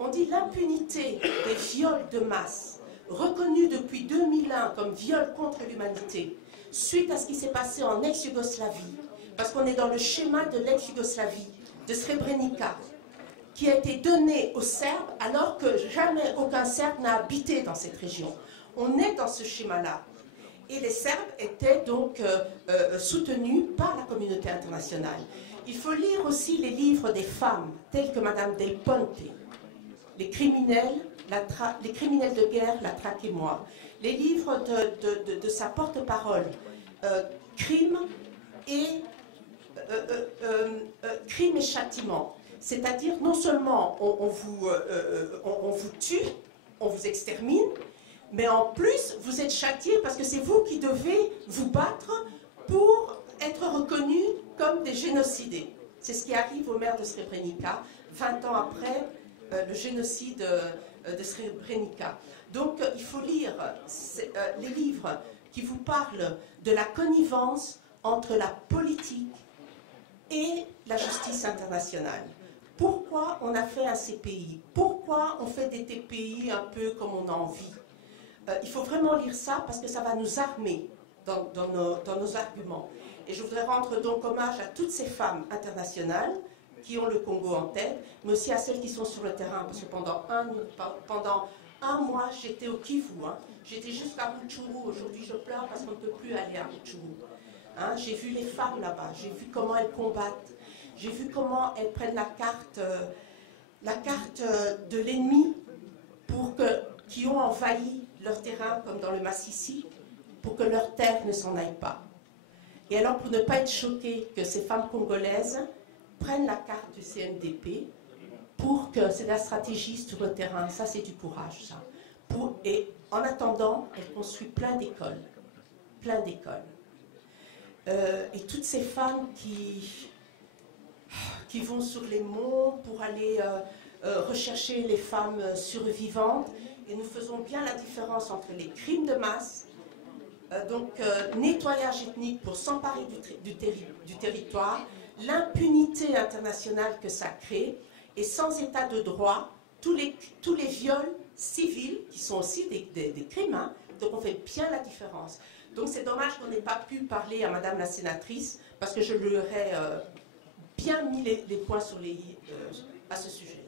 On dit l'impunité des viols de masse, reconnus depuis 2001 comme viol contre l'humanité, suite à ce qui s'est passé en ex-Yougoslavie, parce qu'on est dans le schéma de l'ex-Yougoslavie, de Srebrenica, qui a été donné aux Serbes alors que jamais aucun Serbe n'a habité dans cette région. On est dans ce schéma-là. Et les Serbes étaient donc soutenus par la communauté internationale. Il faut lire aussi les livres des femmes, tels que Madame Del Ponte, les criminels de guerre, la traque et moi. Les livres de sa porte-parole, Crime et châtiment. C'est-à-dire, non seulement on vous tue, on vous extermine, mais en plus, vous êtes châtiés parce que c'est vous qui devez vous battre pour être reconnus comme des génocidés. C'est ce qui arrive au maire de Srebrenica, 20 ans après le génocide de Srebrenica. Donc, il faut lire les livres qui vous parlent de la connivence entre la politique et la justice internationale. Pourquoi on a fait un CPI? Pourquoi on fait des TPI un peu comme on a envie? Il faut vraiment lire ça parce que ça va nous armer dans nos arguments. Et je voudrais rendre donc hommage à toutes ces femmes internationales qui ont le Congo en tête, mais aussi à celles qui sont sur le terrain, parce que pendant un mois, j'étais au Kivu. Hein. J'étais jusqu'à Rutshuru. Aujourd'hui, je pleure parce qu'on ne peut plus aller à Rutshuru. Hein, j'ai vu les femmes là-bas, j'ai vu comment elles combattent, j'ai vu comment elles prennent la carte de l'ennemi qui ont envahi leur terrain, comme dans le Massissi, pour que leur terre ne s'en aille pas. Et alors, pour ne pas être choqués que ces femmes congolaises prennent la carte du CNDP, pour que c'est la stratégie sur le terrain, ça c'est du courage, ça. Et en attendant, elles construisent plein d'écoles, plein d'écoles. Et toutes ces femmes qui vont sur les monts pour aller rechercher les femmes survivantes. Et nous faisons bien la différence entre les crimes de masse, nettoyage ethnique pour s'emparer du territoire, l'impunité internationale que ça crée, et sans état de droit, tous les viols civils, qui sont aussi des crimes, hein, donc on fait bien la différence. Donc c'est dommage qu'on n'ait pas pu parler à Madame la sénatrice, parce que je lui aurais bien mis les points sur à ce sujet.